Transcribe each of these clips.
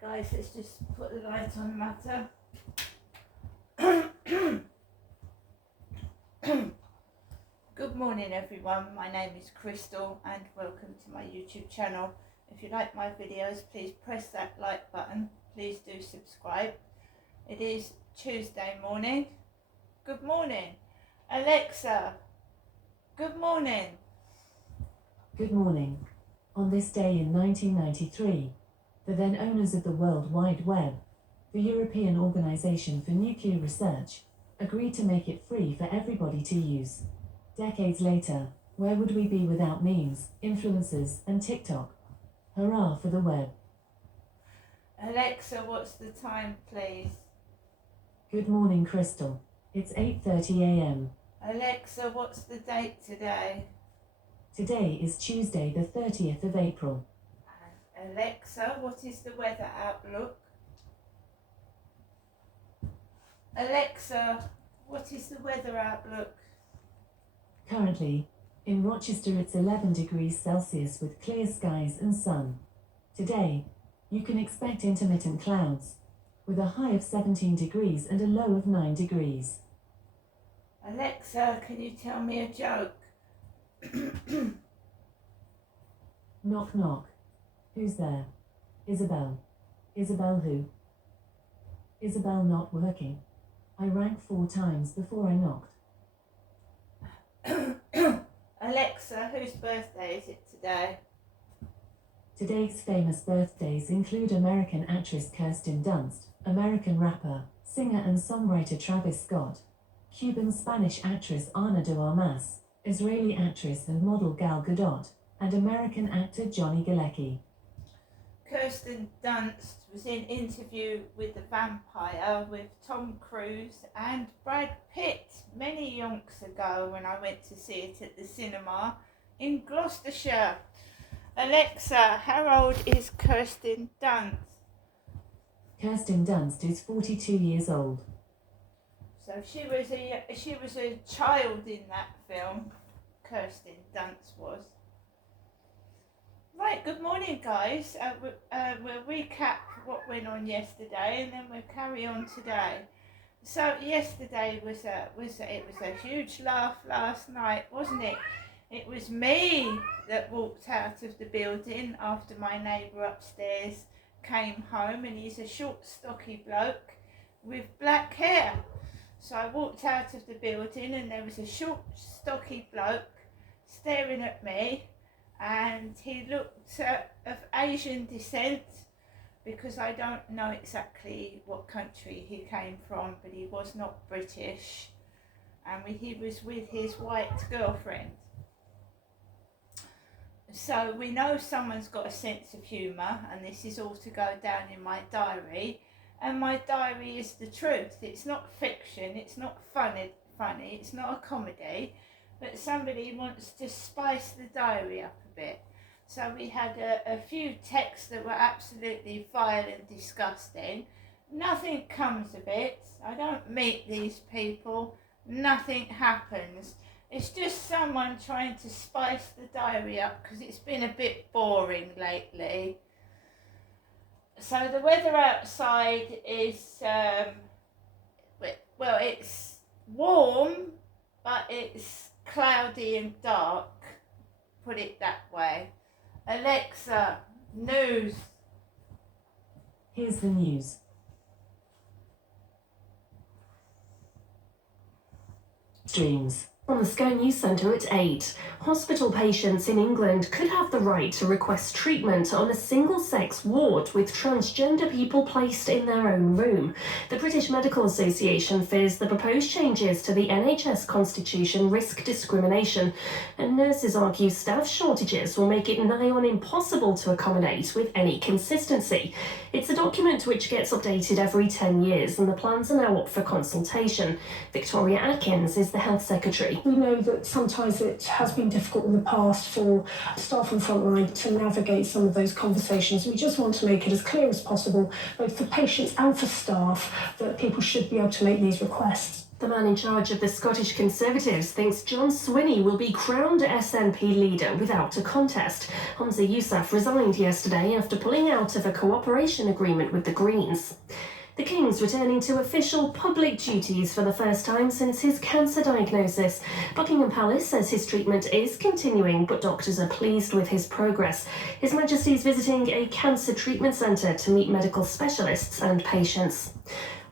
Guys, let's just put the light on the matter. Good morning everyone, my name is Crystal and welcome to my YouTube channel. If you like my videos, please press that like button. Please do subscribe. It is Tuesday morning. Good morning. Alexa, good morning. Good morning. On this day in 1993, the then owners of the World Wide Web, the European Organization for Nuclear Research, agreed to make it free for everybody to use. Decades later, where would we be without memes, influencers, and TikTok? Hurrah for the web. Alexa, what's the time, please? Good morning, Crystal. It's 8:30 a.m. Alexa, what's the date today? Today is Tuesday, the 30th of April. Alexa, what is the weather outlook? Alexa, what is the weather outlook? Currently, in Rochester it's 11 degrees Celsius with clear skies and sun. Today, you can expect intermittent clouds, with a high of 17 degrees and a low of 9 degrees. Alexa, can you tell me a joke? Knock knock. Who's there? Isabel. Isabel who? Isabel not working. I rang 4 times before I knocked. Alexa, whose birthday is it today? Today's famous birthdays include American actress Kirsten Dunst, American rapper, singer and songwriter Travis Scott, Cuban Spanish actress Ana de Armas, Israeli actress and model Gal Gadot, and American actor Johnny Galecki. Kirsten Dunst was in Interview with the Vampire with Tom Cruise and Brad Pitt many yonks ago when I went to see it at the cinema in Gloucestershire. Alexa, how old is Kirsten Dunst? Kirsten Dunst is 42 years old. So she was a child in that film. Kirsten Dunst was. Right, good morning guys. We'll recap what went on yesterday and then we'll carry on today. So yesterday was a huge laugh last night, wasn't it? It was me that walked out of the building after my neighbour upstairs came home, and he's a short stocky bloke with black hair. So I walked out of the building and there was a short stocky bloke staring at me, and he looked of Asian descent, because I don't know exactly what country he came from, but he was not British, and he was with his white girlfriend. So we know someone's got a sense of humour, and this is all to go down in my diary, and my diary is the truth. It's not fiction, it's not funny, it's not a comedy, but somebody wants to spice the diary up a bit. So we had a few texts that were absolutely vile and disgusting. Nothing comes of it. I don't meet these people. Nothing happens. It's just someone trying to spice the diary up because it's been a bit boring lately. So the weather outside is, well, it's warm, but it's cloudy and dark, put it that way. Alexa, news. Here's the news. Streams. On the Sky News Centre at 8, hospital patients in England could have the right to request treatment on a single-sex ward with transgender people placed in their own room. The British Medical Association fears the proposed changes to the NHS constitution risk discrimination, and nurses argue staff shortages will make it nigh on impossible to accommodate with any consistency. It's a document which gets updated every 10 years, and the plans are now up for consultation. Victoria Atkins is the Health Secretary. We know that sometimes it has been difficult in the past for staff on frontline to navigate some of those conversations. We just want to make it as clear as possible, both for patients and for staff, that people should be able to make these requests. The man in charge of the Scottish Conservatives thinks John Swinney will be crowned SNP leader without a contest. Humza Yousaf resigned yesterday after pulling out of a cooperation agreement with the Greens. The King's returning to official public duties for the first time since his cancer diagnosis. Buckingham Palace says his treatment is continuing, but doctors are pleased with his progress. His Majesty's visiting a cancer treatment centre to meet medical specialists and patients.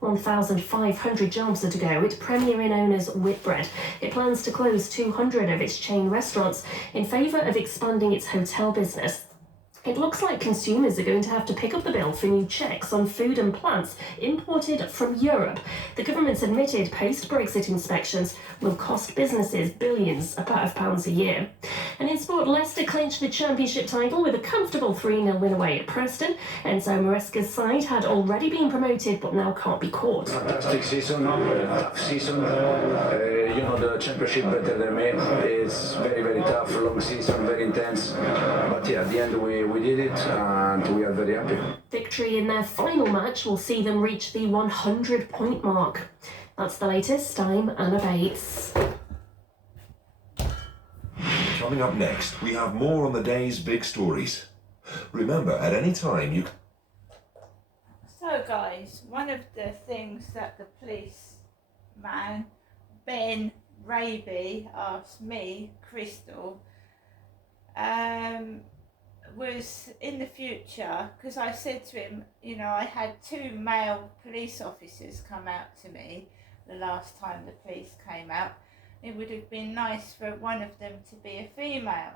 1,500 jobs are to go at Premier Inn owners Whitbread. It plans to close 200 of its chain restaurants in favour of expanding its hotel business. It looks like consumers are going to have to pick up the bill for new checks on food and plants imported from Europe. The government's admitted post-Brexit inspections will cost businesses billions of pounds a year. And in sport, Leicester clinched the championship title with a comfortable 3-0 win away at Preston. Enzo Maresca's side had already been promoted but now can't be caught. Fantastic season, tough season. The championship better than me. It's very, very tough, long season, very intense. But yeah, at the end we did it and we are very happy. Victory in their final match will see them reach the 100-point mark. That's the latest. I'm Anna Bates. Coming up next, we have more on the day's big stories. Remember, at any time you... So guys, one of the things that the policeman, Ben Raby, asked me, Crystal, was in the future, because I said to him, I had 2 male police officers come out to me the last time the police came out. It would have been nice for one of them to be a female.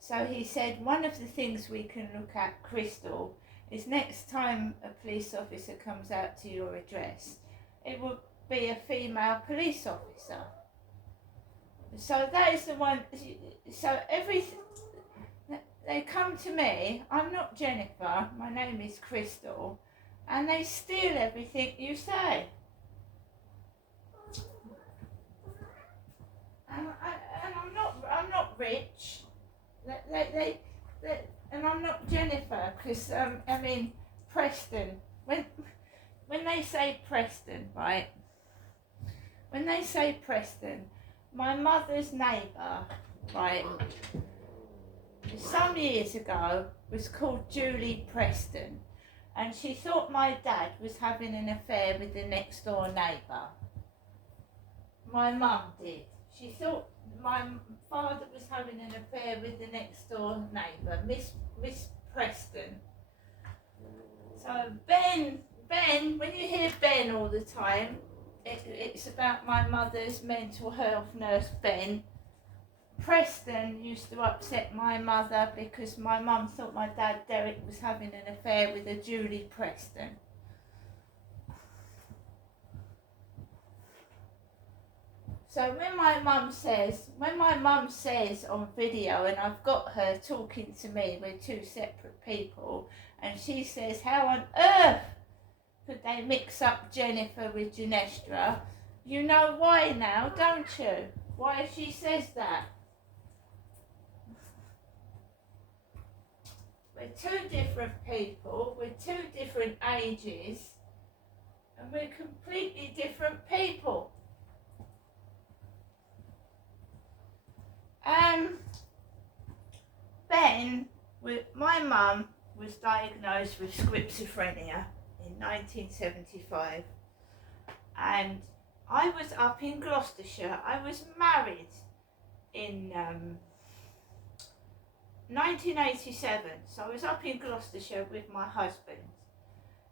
So he said, one of the things we can look at, Crystal, is next time a police officer comes out to your address, it will be a female police officer. So that is the one. So everything, they come to me, I'm not Jennifer, my name is Crystal, and they steal everything you say. And I'm not rich. And I'm not Jennifer, because Preston. When they say Preston, right? When they say Preston, my mother's neighbour, right? Some years ago was called Julie Preston, and she thought my dad was having an affair with the next door neighbour. My mum did. She thought my father was having an affair with the next door neighbour, Miss Preston. So Ben, when you hear Ben all the time, it's about my mother's mental health nurse, Ben. Preston used to upset my mother because my mum thought my dad Derek was having an affair with a Julie Preston. So when my mum says on video, and I've got her talking to me, we're 2 separate people, and she says, how on earth could they mix up Jennifer with Ginestra? You know why now, don't you? Why she says that? We're 2 different people, we're 2 different ages, and we're completely different people. My mum was diagnosed with schizophrenia in 1975, and I was up in Gloucestershire. I was married in 1987, so I was up in Gloucestershire with my husband.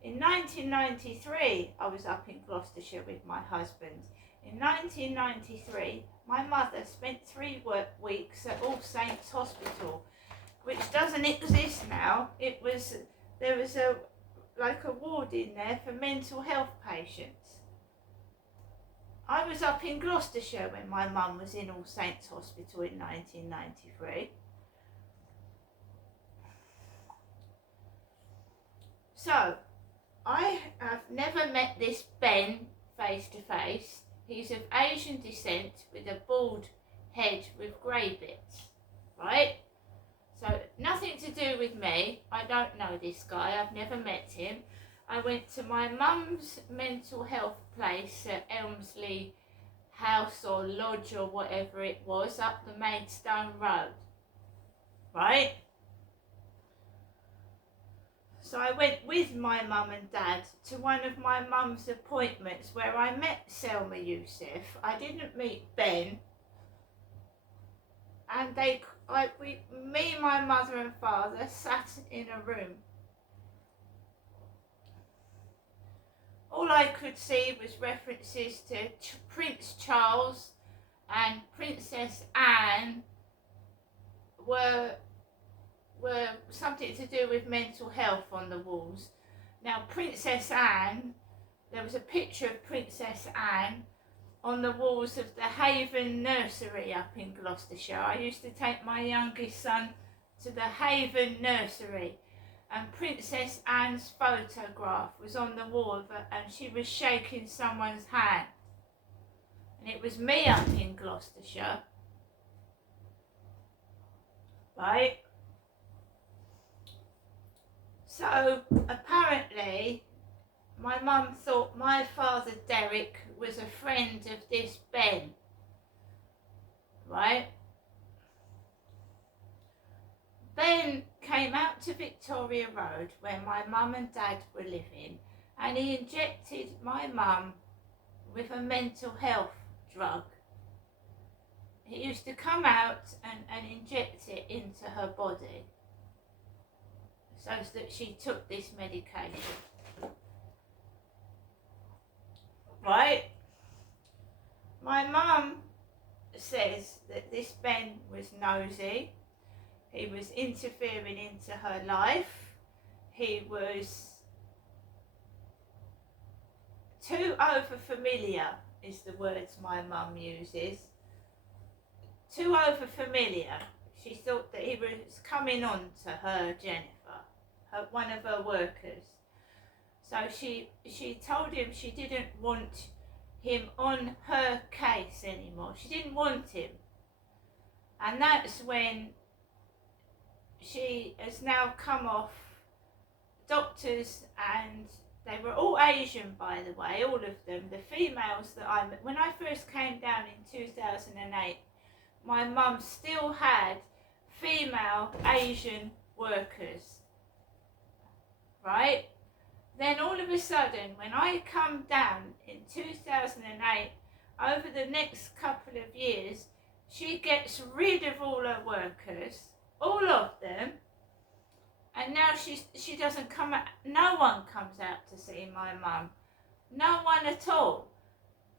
In 1993, I was up in Gloucestershire with my husband. In 1993, my mother spent 3 weeks at All Saints Hospital, which doesn't exist now. There was a ward in there for mental health patients. I was up in Gloucestershire when my mum was in All Saints Hospital in 1993. So, I have never met this Ben face to face. He's of Asian descent with a bald head with grey bits, right? So nothing to do with me. I don't know this guy. I've never met him. I went to my mum's mental health place at Elmsley House or Lodge or whatever it was, up the Maidstone Road, right? So I went with my mum and dad to one of my mum's appointments where I met Selma Youssef. I didn't meet Ben. And me, my mother and father sat in a room. All I could see was references to Prince Charles and Princess Anne were something to do with mental health on the walls. Now, Princess Anne, there was a picture of Princess Anne on the walls of the Haven Nursery up in Gloucestershire. I used to take my youngest son to the Haven Nursery, and Princess Anne's photograph was on the wall of her, and she was shaking someone's hand. And it was me up in Gloucestershire, right? So apparently my mum thought my father Derek was a friend of this Ben, right? Ben came out to Victoria Road where my mum and dad were living, and he injected my mum with a mental health drug. He used to come out and inject it into her body so that she took this medication. Right? My mum says that this Ben was nosy. He was interfering into her life. He was too over familiar, is the words my mum uses. Too over familiar. She thought that he was coming on to her, Jennifer, one of her workers. So she told him she didn't want him on her case anymore. She didn't want him. And that's when she has now come off doctors, and they were all Asian, by the way, all of them. The females that I met, when I first came down in 2008, my mum still had female Asian workers, right? Then all of a sudden, when I come down in 2008, over the next couple of years, she gets rid of all her workers, all of them, and now she doesn't come out, no one comes out to see my mum, no one at all.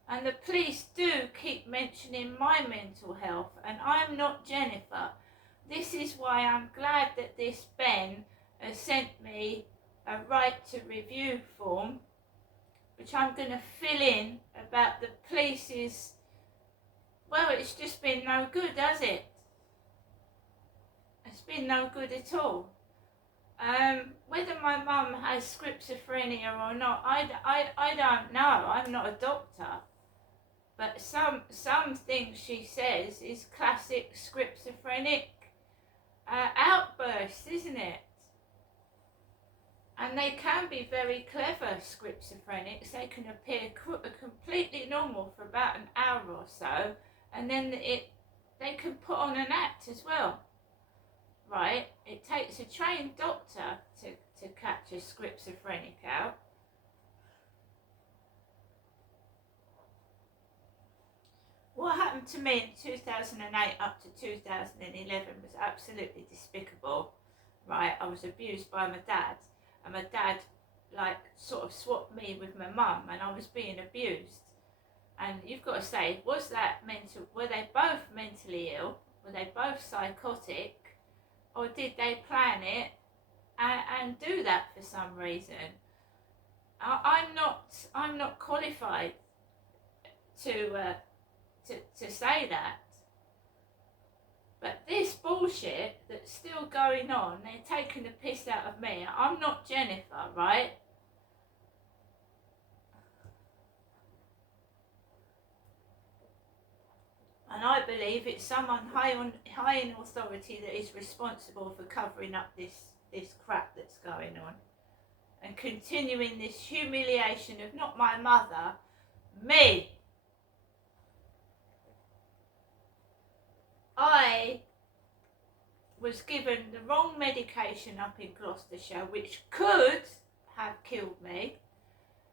And the police do keep mentioning my mental health, and I'm not Jennifer. This is why I'm glad that this Ben has sent me a right to review form, which I'm going to fill in about the police's, well, it's just been no good, has it? It's been no good at all. Whether my mum has schizophrenia or not, I don't know. I'm not a doctor. But some things she says is classic schizophrenic outbursts, isn't it? And they can be very clever schizophrenics. They can appear completely normal for about an hour or so, and then they can put on an act as well, right? It takes a trained doctor to catch a schizophrenic out. What happened to me in 2008 up to 2011 was absolutely despicable, right? I was abused by my dad, and my dad sort of swapped me with my mum, and I was being abused. And you've got to say, were they both mentally ill? Were they both psychotic? Or did they plan it and do that for some reason? I'm not qualified to say that. But this bullshit that's still going on, they're taking the piss out of me. I'm not Jennifer, right? And I believe it's someone high in authority that is responsible for covering up this crap that's going on. and continuing this humiliation of not my mother, me. I was given the wrong medication up in Gloucestershire, which could have killed me.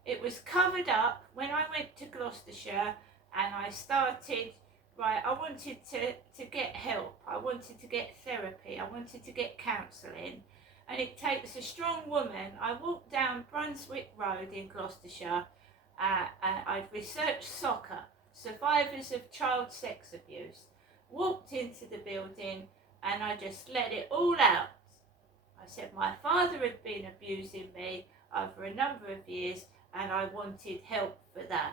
It was covered up when I went to Gloucestershire and I started, right, I wanted to get help, I wanted to get therapy, I wanted to get counselling, and it takes a strong woman. I walked down Brunswick Road in Gloucestershire, and I'd researched soccer, survivors of child sex abuse, walked into the building and I just let it all out. I said my father had been abusing me over a number of years and I wanted help for that.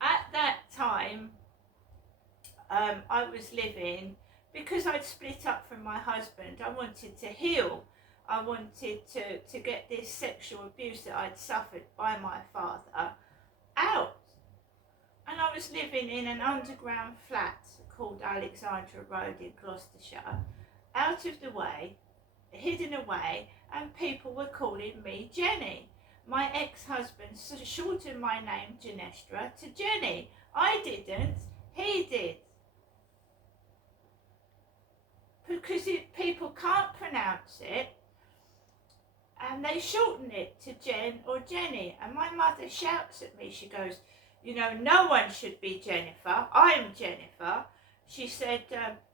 At that time, I was living, because I'd split up from my husband, I wanted to heal. I wanted to get this sexual abuse that I'd suffered by my father out. And I was living in an underground flat called Alexandra Road in Gloucestershire, out of the way, hidden away, and people were calling me Jenny. My ex-husband shortened my name, Genestra, to Jenny. I didn't, he did. Because people can't pronounce it, and they shorten it to Jen or Jenny. And my mother shouts at me, she goes, you know, no one should be Jennifer, I'm Jennifer. She said,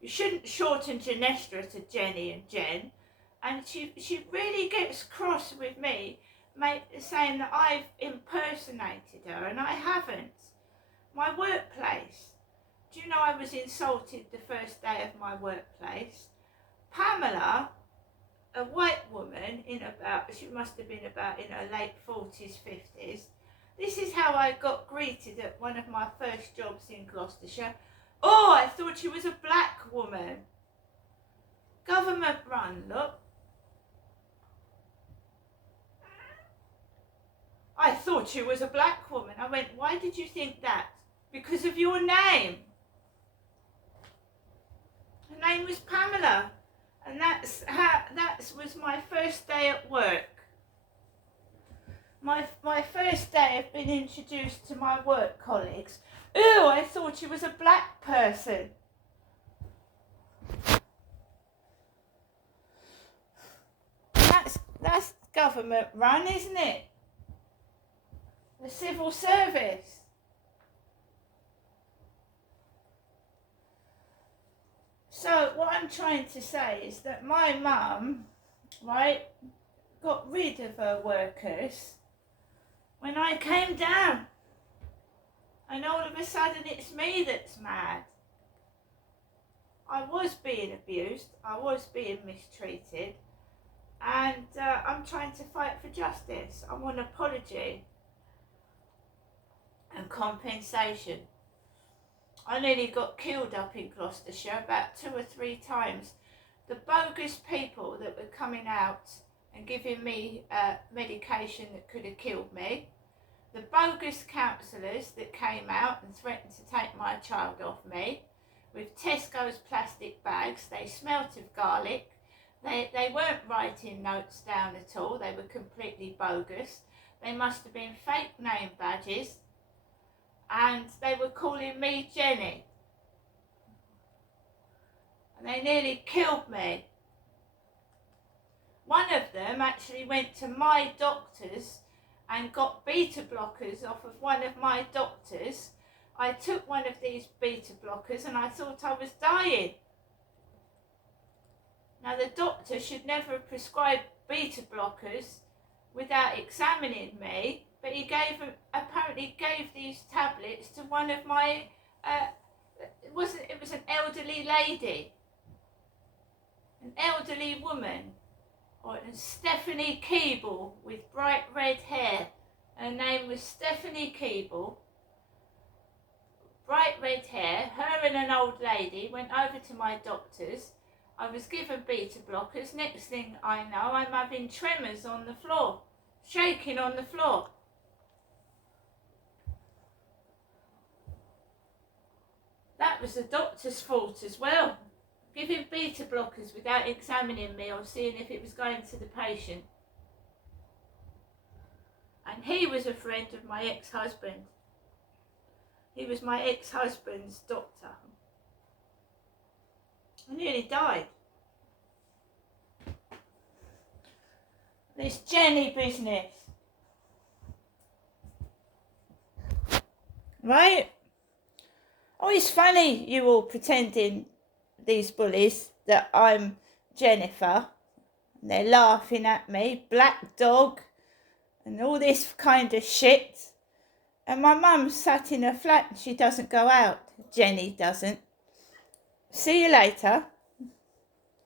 you shouldn't shorten Genestra to Jenny and Jen. And she really gets cross with me, saying that I've impersonated her, and I haven't. My workplace. Do you know I was insulted the first day of my workplace? Pamela, a white woman she must have been about in her late 40s, 50s. This is how I got greeted at one of my first jobs in Gloucestershire. Oh, I thought she was a black woman. Government run, look. I thought she was a black woman. I went, why did you think that? Because of your name. Her name was Pamela. And that was my first day at work. My first day of being introduced to my work colleagues. Ooh, I thought she was a black person. That's government run, isn't it? The civil service. So what I'm trying to say is that my mum, right, got rid of her workers when I came down. And all of a sudden it's me that's mad. I was being abused, I was being mistreated, and I'm trying to fight for justice. I want an apology and compensation. I nearly got killed up in Gloucestershire about 2 or 3 times. The bogus people that were coming out and giving me medication that could have killed me. The bogus counsellors that came out and threatened to take my child off me with Tesco's plastic bags. They smelt of garlic. They weren't writing notes down at all. They were completely bogus. They must have been fake name badges. And they were calling me Jenny. And they nearly killed me. One of them actually went to my doctor's and got beta blockers off of one of my doctors. I took one of these beta blockers and I thought I was dying. Now the doctor should never have prescribed beta blockers without examining me, but he apparently gave these tablets to one of my, it was an elderly lady, an elderly woman. Stephanie Keeble with bright red hair. Her name was Stephanie Keeble. Bright red hair. Her and an old lady went over to my doctor's. I was given beta blockers. Next thing I know, I'm having tremors on the floor, shaking on the floor. That was the doctor's fault as well. Giving beta blockers without examining me or seeing if it was going to the patient. And he was a friend of my ex-husband. He was my ex-husband's doctor. I nearly died. This Jenny business. Right? Oh, it's funny you all pretending, these bullies, that I'm Jennifer. And they're laughing at me, black dog, and all this kind of shit. And my mum sat in her flat and she doesn't go out. Jenny doesn't. See you later.